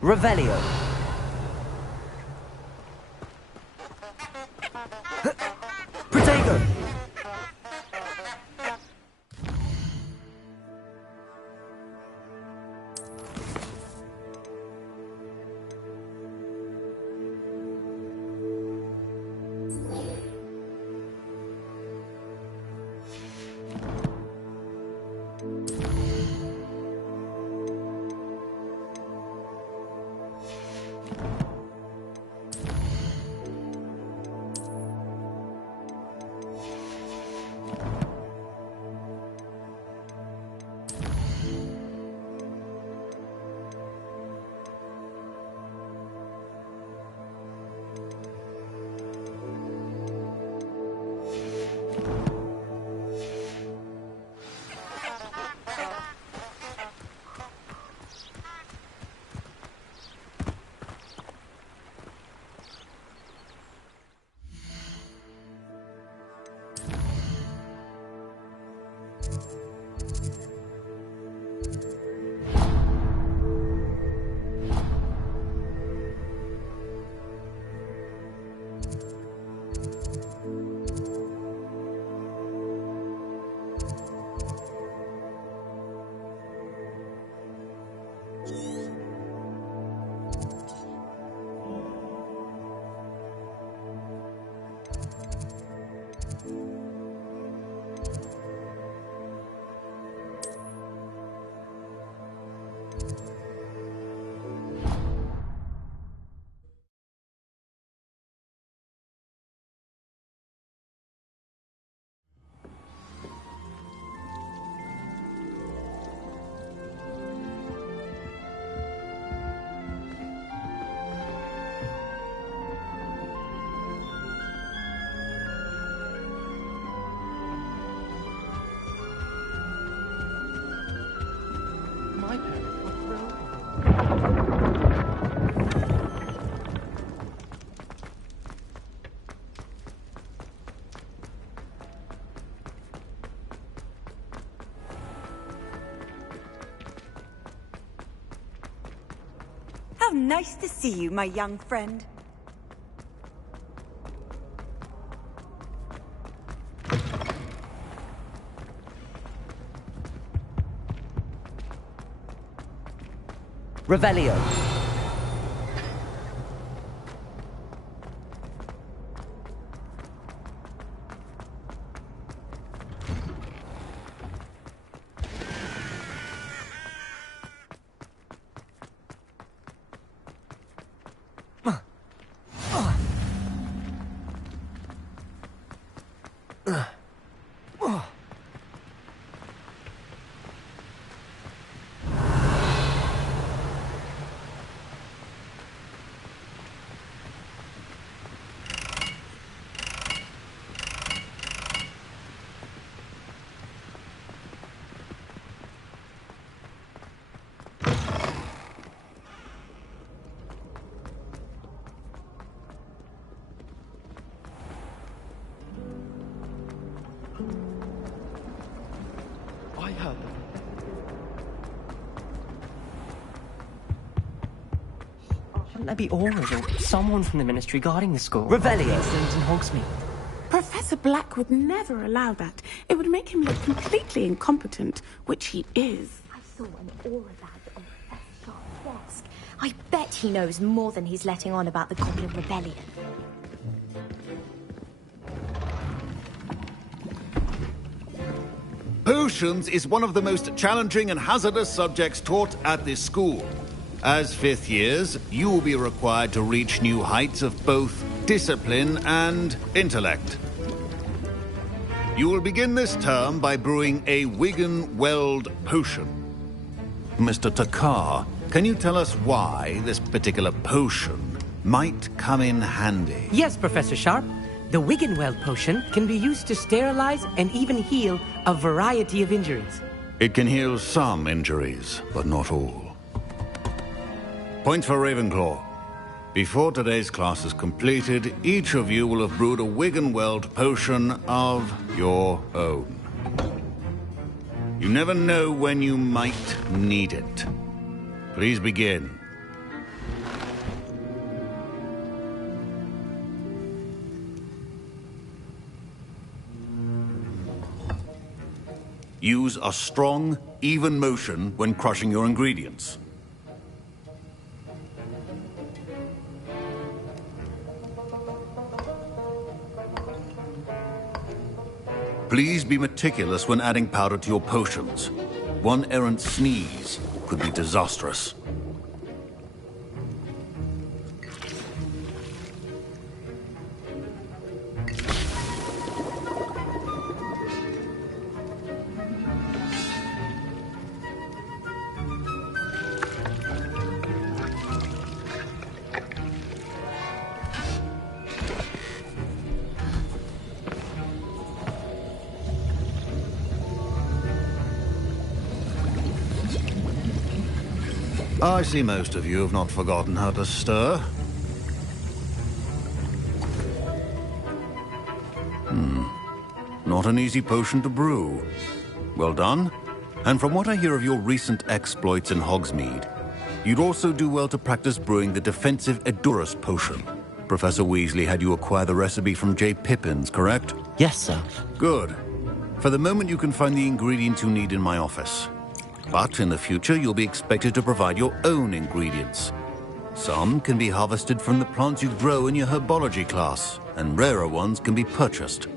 Revelio. Protego. My parents were thrilled. How nice to see you, my young friend. Revelio. I heard them. Shouldn't there be auras or someone from the Ministry guarding the school? Revelio. Incident in Hogsmeade. Professor Black would never allow that. It would make him look completely incompetent, which he is. I saw an aura badge on Professor Sharp's desk. I bet he knows more than he's letting on about the Goblin Rebellion. Potions is one of the most challenging and hazardous subjects taught at this school. As fifth years, you will be required to reach new heights of both discipline and intellect. You will begin this term by brewing a Wigan-Weld potion. Mr. Takar, can you tell us why this particular potion might come in handy? Yes, Professor Sharp. The Wigan-Weld potion can be used to sterilize and even heal a variety of injuries. It can heal some injuries, but not all. Points for Ravenclaw. Before today's class is completed, each of you will have brewed a Wigan-Weld potion of your own. You never know when you might need it. Please begin. Use a strong, even motion when crushing your ingredients. Please be meticulous when adding powder to your potions. One errant sneeze could be disastrous. I see most of you have not forgotten how to stir. Not an easy potion to brew. Well done. And from what I hear of your recent exploits in Hogsmeade, you'd also do well to practice brewing the defensive Edurus potion. Professor Weasley had you acquire the recipe from J. Pippins, correct? Yes, sir. Good. For the moment, you can find the ingredients you need in my office. But in the future, you'll be expected to provide your own ingredients. Some can be harvested from the plants you grow in your herbology class, and rarer ones can be purchased.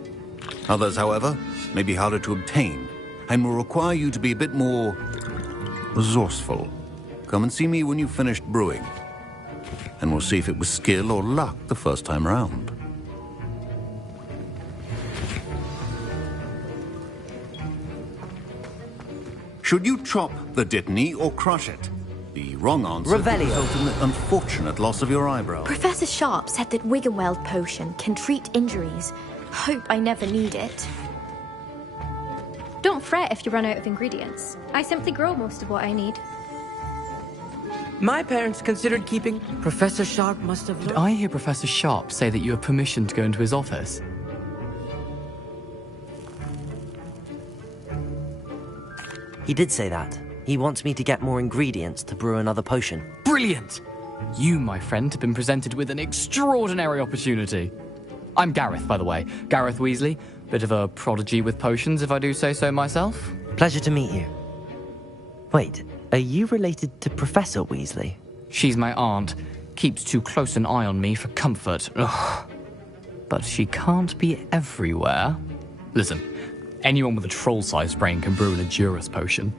Others, however, may be harder to obtain, and will require you to be a bit more resourceful. Come and see me when you've finished brewing, and we'll see if it was skill or luck the first time round. Should you chop the Dittany or crush it? The wrong answer could result in the unfortunate loss of your eyebrow. Professor Sharp said that Wigan-Weld potion can treat injuries. Hope I never need it. Don't fret if you run out of ingredients. I simply grow most of what I need. My parents considered keeping. Professor Sharp must have. Did I hear Professor Sharp say that you have permission to go into his office? He did say that. He wants me to get more ingredients to brew another potion. Brilliant! You, my friend, have been presented with an extraordinary opportunity. I'm Gareth, by the way. Gareth Weasley. Bit of a prodigy with potions, if I do say so myself. Pleasure to meet you. Wait, are you related to Professor Weasley? She's my aunt. Keeps too close an eye on me for comfort. Ugh. But she can't be everywhere. Listen, anyone with a troll-sized brain can brew an Edurus potion.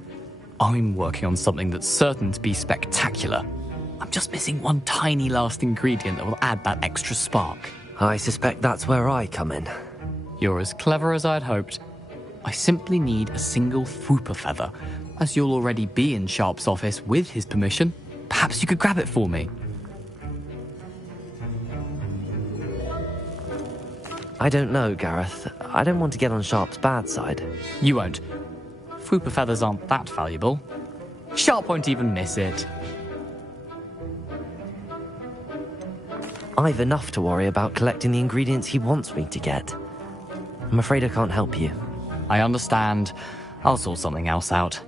I'm working on something that's certain to be spectacular. I'm just missing one tiny last ingredient that will add that extra spark. I suspect that's where I come in. You're as clever as I'd hoped. I simply need a single Fwooper feather. As you'll already be in Sharp's office with his permission, perhaps you could grab it for me. I don't know, Gareth. I don't want to get on Sharp's bad side. You won't. Fwooper feathers aren't that valuable. Sharp won't even miss it. I've enough to worry about collecting the ingredients he wants me to get. I'm afraid I can't help you. I understand. I'll sort something else out.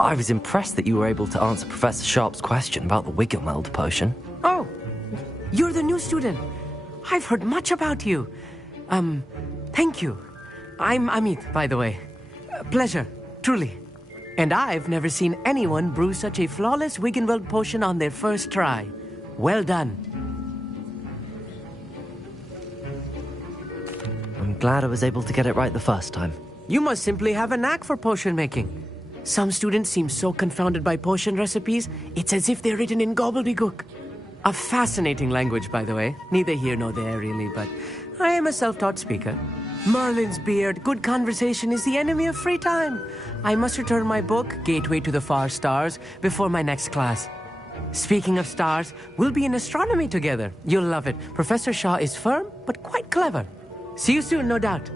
I was impressed that you were able to answer Professor Sharp's question about the Wiggenweld potion. Oh, you're the new student. I've heard much about you. Thank you. I'm Amit, by the way. Pleasure, truly. And I've never seen anyone brew such a flawless Wiggenweld potion on their first try. Well done. I'm glad I was able to get it right the first time. You must simply have a knack for potion making. Some students seem so confounded by potion recipes, it's as if they're written in gobbledygook. A fascinating language, by the way. Neither here nor there, really, but I am a self-taught speaker. Merlin's beard, good conversation is the enemy of free time. I must return my book, Gateway to the Far Stars, before my next class. Speaking of stars, we'll be in astronomy together. You'll love it. Professor Shaw is firm, but quite clever. See you soon, no doubt.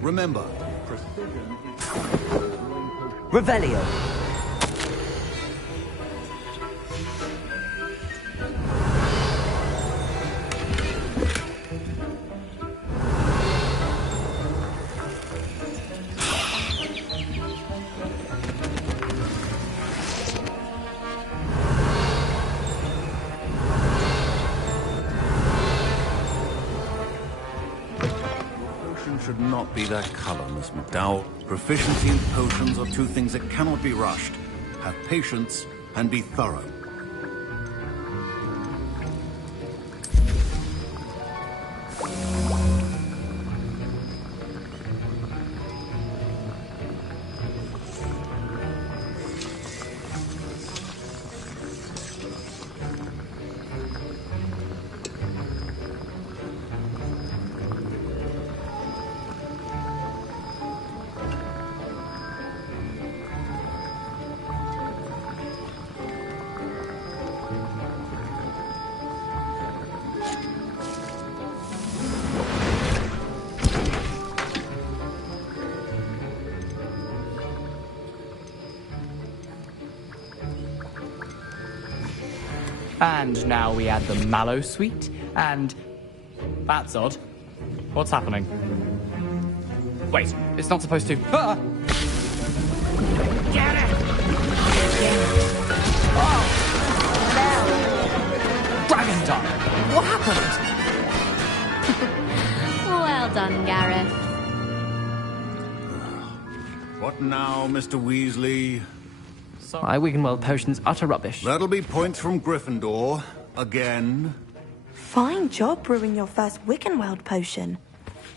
Remember, Revelio. Should not be that color, Miss McDowell. Proficiency in potions are two things that cannot be rushed. Have patience and be thorough. And now we add the mallow sweet, and... That's odd. What's happening? Wait, it's not supposed to... Ah! Get it! Dragon Dart! What happened? done, Gareth. What now, Mr. Weasley? My Wiggenweld potion's utter rubbish. That'll be points from Gryffindor. Again. Fine job brewing your first Wiccanweld potion.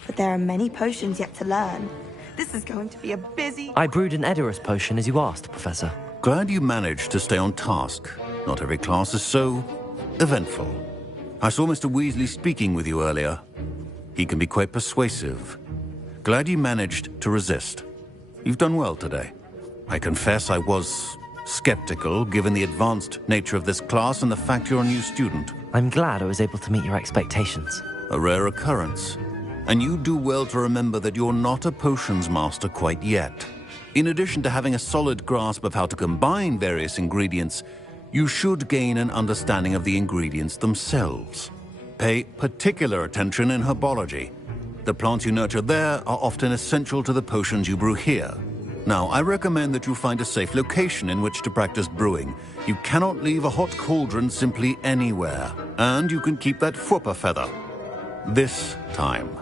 But there are many potions yet to learn. This is going to be a busy... I brewed an Edorus potion as you asked, Professor. Glad you managed to stay on task. Not every class is so eventful. I saw Mr. Weasley speaking with you earlier. He can be quite persuasive. Glad you managed to resist. You've done well today. I confess I was skeptical, given the advanced nature of this class and the fact you're a new student. I'm glad I was able to meet your expectations. A rare occurrence. And you do well to remember that you're not a potions master quite yet. In addition to having a solid grasp of how to combine various ingredients, you should gain an understanding of the ingredients themselves. Pay particular attention in herbology. The plants you nurture there are often essential to the potions you brew here. Now, I recommend that you find a safe location in which to practice brewing. You cannot leave a hot cauldron simply anywhere. And you can keep that Fwooper feather. This time.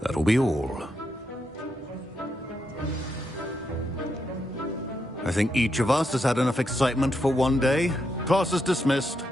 That'll be all. I think each of us has had enough excitement for one day. Class is dismissed.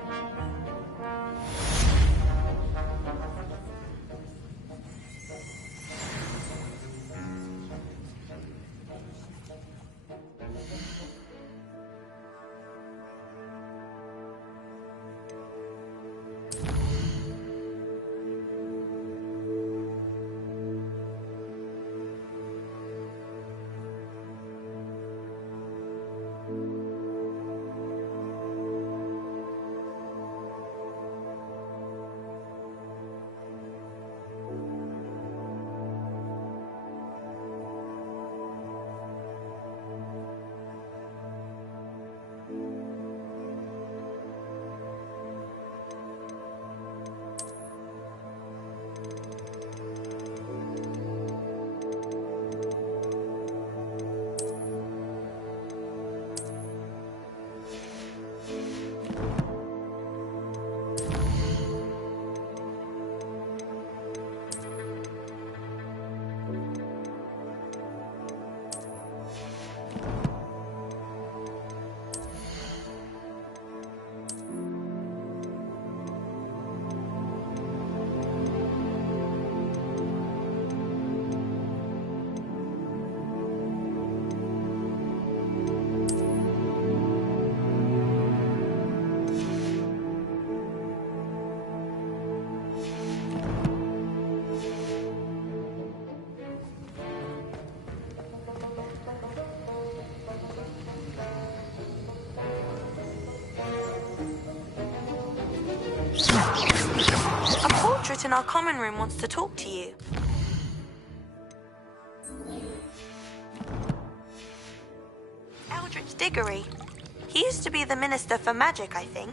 In our common room wants to talk to you. Eldritch Diggory. He used to be the Minister for Magic, I think.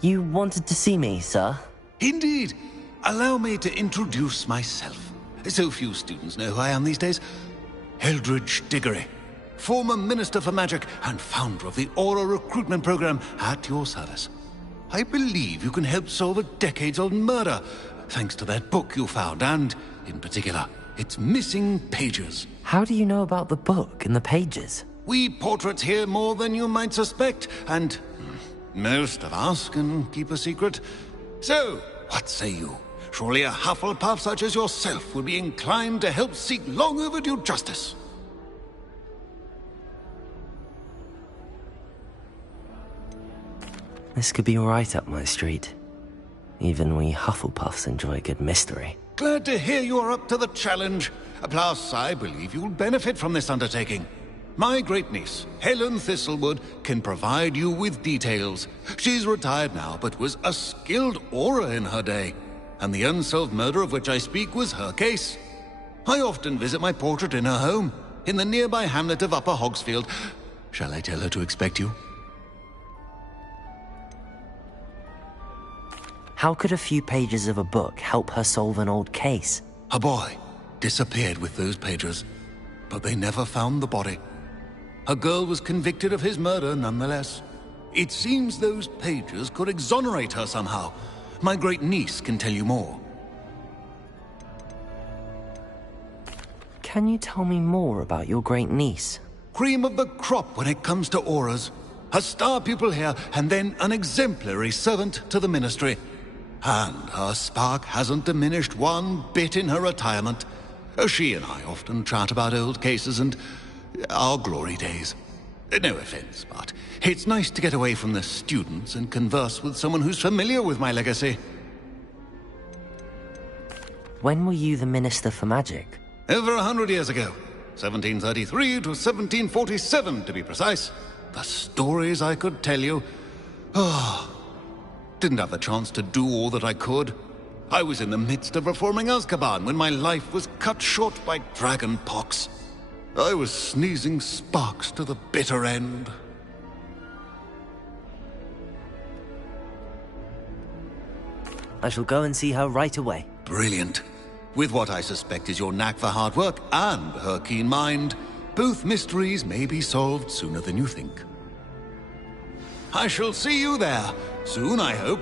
You wanted to see me, sir? Indeed. Allow me to introduce myself. So few students know who I am these days. Eldritch Diggory, former Minister for Magic and founder of the Aura Recruitment Program at your service. I believe you can help solve a decades-old murder. thanks to that book you found, and, in particular, its missing pages. How do you know about the book and the pages? We portraits hear more than you might suspect, and most of us can keep a secret. So, what say you? Surely a Hufflepuff such as yourself would be inclined to help seek long overdue justice. This could be right up my street. Even we Hufflepuffs enjoy a good mystery. Glad to hear you are up to the challenge. Plus, I believe you'll benefit from this undertaking. My great-niece, Helen Thistlewood, can provide you with details. She's retired now, but was a skilled aura in her day. And the unsolved murder of which I speak was her case. I often visit my portrait in her home, in the nearby hamlet of Upper Hogsfield. Shall I tell her to expect you? How could a few pages of a book help her solve an old case? A boy disappeared with those pages, but they never found the body. A girl was convicted of his murder nonetheless. It seems those pages could exonerate her somehow. My great-niece can tell you more. Can you tell me more about your great-niece? Cream of the crop when it comes to auras. A star pupil here, and then an exemplary servant to the ministry. And her spark hasn't diminished one bit in her retirement. She and I often chat about old cases and our glory days. No offense, but it's nice to get away from the students and converse with someone who's familiar with my legacy. When were you the Minister for Magic? Over 100 years ago. 1733 to 1747, to be precise. The stories I could tell you. Didn't have the chance to do all that I could. I was in the midst of reforming Azkaban when my life was cut short by dragon pox. I was sneezing sparks to the bitter end. I shall go and see her right away. Brilliant. With what I suspect is your knack for hard work and her keen mind, both mysteries may be solved sooner than you think. I shall see you there, soon I hope.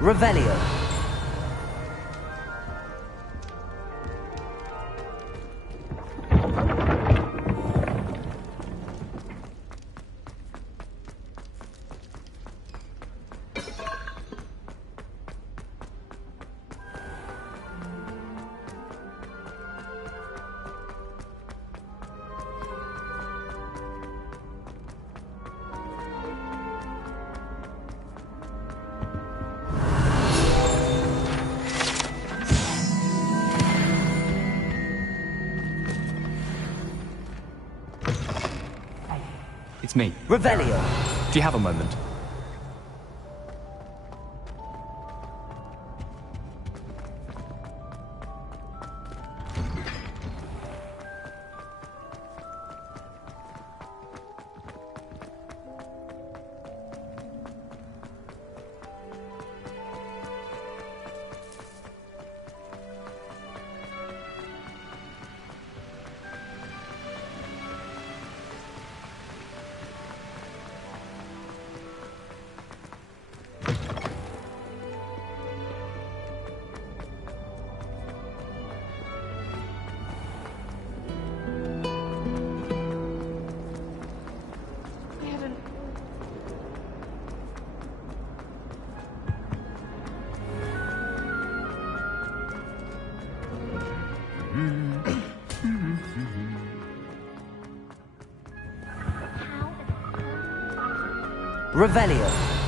Revelio. It's me. Revelio. Do you have a moment? Revelio.